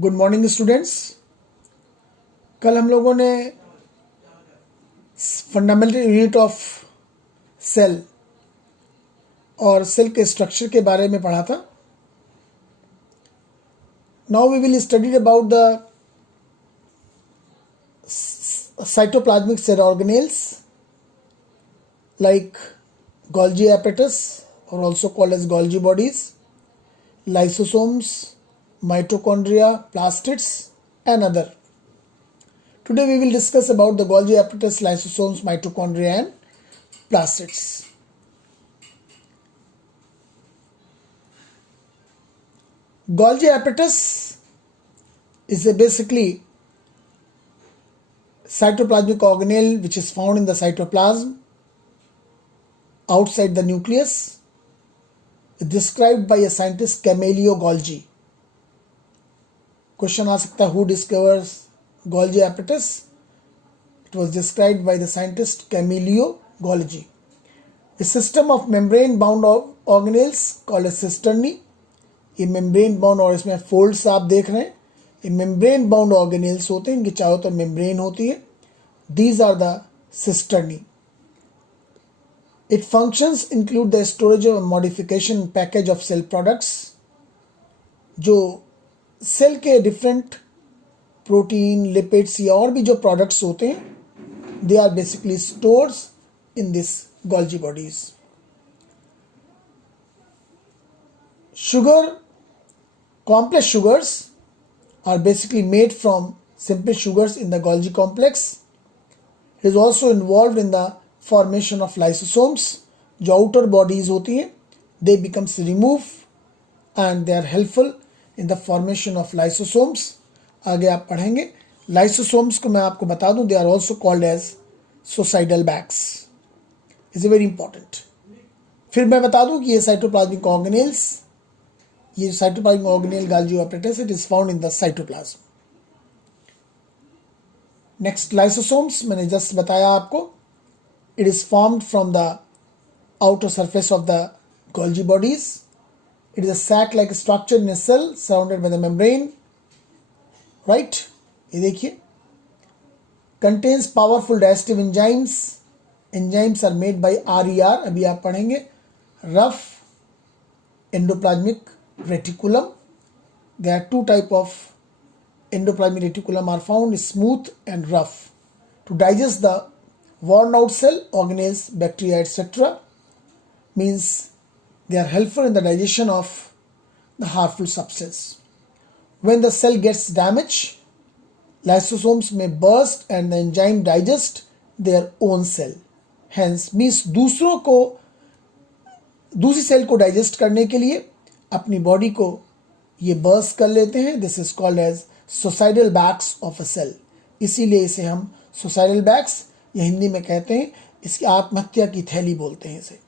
Good morning students. कल हम लोगों ने फंडामेंटल यूनिट ऑफ सेल और सेल के स्ट्रक्चर के बारे में पढ़ा था। Now we will study about the cytoplasmic cell organelles like Golgi apparatus or also called as Golgi bodies, lysosomes, mitochondria, plastids and other. Today we will discuss about the Golgi apparatus, lysosomes, mitochondria and plastids. Golgi apparatus is a basically cytoplasmic organelle which is found in the cytoplasm outside the nucleus, described by a scientist Camillo Golgi. Question आ सकता है, who discovers Golgi apparatus? It was described by the scientist Camillo Golgi. A system of membrane bound organelles called as cisternae. ये membrane bound, और इसमें folds आप देख रहे हैं, ये membrane bound organelles होते हैं, इनकी चारों तरफ membrane होती है. These are the cisternae. Its functions include the storage and modification package of cell products. जो सेल के डिफरेंट प्रोटीन, लिपिड्स या और भी जो प्रोडक्ट्स होते हैं, they are basically stores in this Golgi bodies. Sugar, complex sugars are basically made from simple sugars in the Golgi complex. It is also involved in the formation of lysosomes. जो outer bodies होती हैं, they becomes removed and they are helpful in the formation of lysosomes. आगे आप पढ़ेंगे. Lysosomes को मैं आपको बता दूं, they are also called as suicidal bags. Is very important. फिर मैं बता दूं कि ये cytoplasmic organelles, ये cytoplasmic organelle Golgi apparatus, it is found in the cytoplasm. Next, lysosomes मैंने just बताया आपको. It is formed from the outer surface of the Golgi bodies. It is a sac-like structure in a cell surrounded by the membrane. Right? ये देखिए. Contains powerful digestive enzymes. Enzymes are made by RER. अभी आप पढ़ेंगे. Rough endoplasmic reticulum. There are two types of endoplasmic reticulum are found: smooth and rough. To digest the worn out cell organelles, bacteria, etc. means they are helpful in the digestion of the harmful substance. When the cell gets damaged, lysosomes may burst and the enzyme digest their own cell. Hence means दूसरी cell को digest करने के लिए अपनी body को ये burst कर लेते हैं. This is called as suicidal bags of a cell. इसीलिए इसे हम सुसाइडल बैग्स या हिंदी में कहते हैं, इसकी आत्महत्या की थैली बोलते हैं इसे.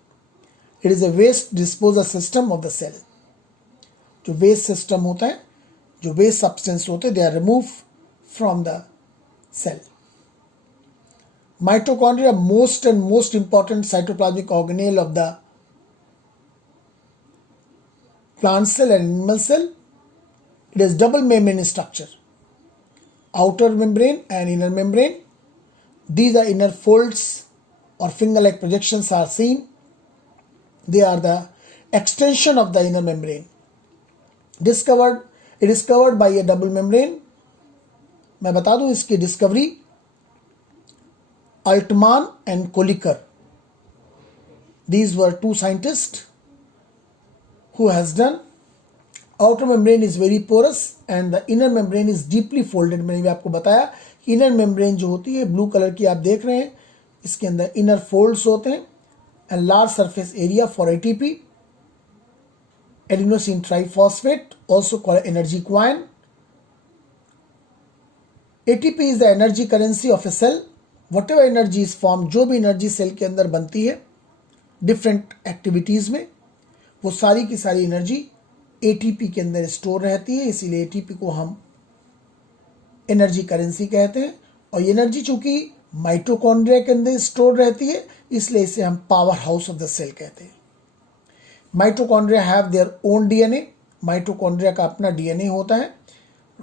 It is a waste disposal system of the cell. जो वेस्ट सिस्टम होता है, जो वेस्ट सब्सटेंस होते हैं, they are remove from the cell. Mitochondria most and most important cytoplasmic organelle of the plant cell and animal cell. It is double membrane structure, outer membrane and inner membrane. These are inner folds or finger-like projections are seen. They are the extension of the inner membrane. It is covered by a double membrane. मैं बता दूं इसकी discovery Altman and Kolliker. These were two scientists who has done. Outer membrane is very porous and the inner membrane is deeply folded. मैंने भी आपको बताया कि inner membrane जो होती है, ब्लू कलर की आप देख रहे हैं, इसके अंदर इनर फोल्ड्स होते हैं and large surface area for ATP, adenosine triphosphate, also called energy coin. ATP is the energy currency of a cell. Whatever energy is form, जो भी एनर्जी सेल के अंदर बनती है डिफरेंट एक्टिविटीज में, वो सारी की सारी एनर्जी एटीपी के अंदर स्टोर रहती है. इसीलिए एटीपी को हम एनर्जी करेंसी कहते हैं. और ये एनर्जी चूंकि माइटोकॉन्ड्रिया के अंदर स्टोर रहती है, इसलिए इसे हम power house of the cell कहते हैं. Mitochondria have their own DNA. Mitochondria का अपना डीएनए होता है.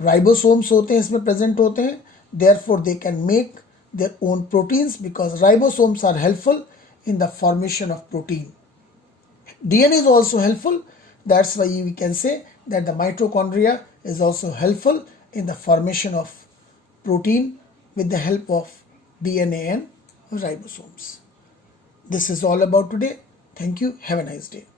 राइबोसोम्स होते हैं इसमें प्रेजेंट होते हैं, therefore they can make their own proteins because ribosomes are helpful in the formation of protein. DNA is also helpful. That's why we can say that the mitochondria is also helpful in the formation of protein with the help of DNA and ribosomes. This is all about today. Thank you. Have a nice day.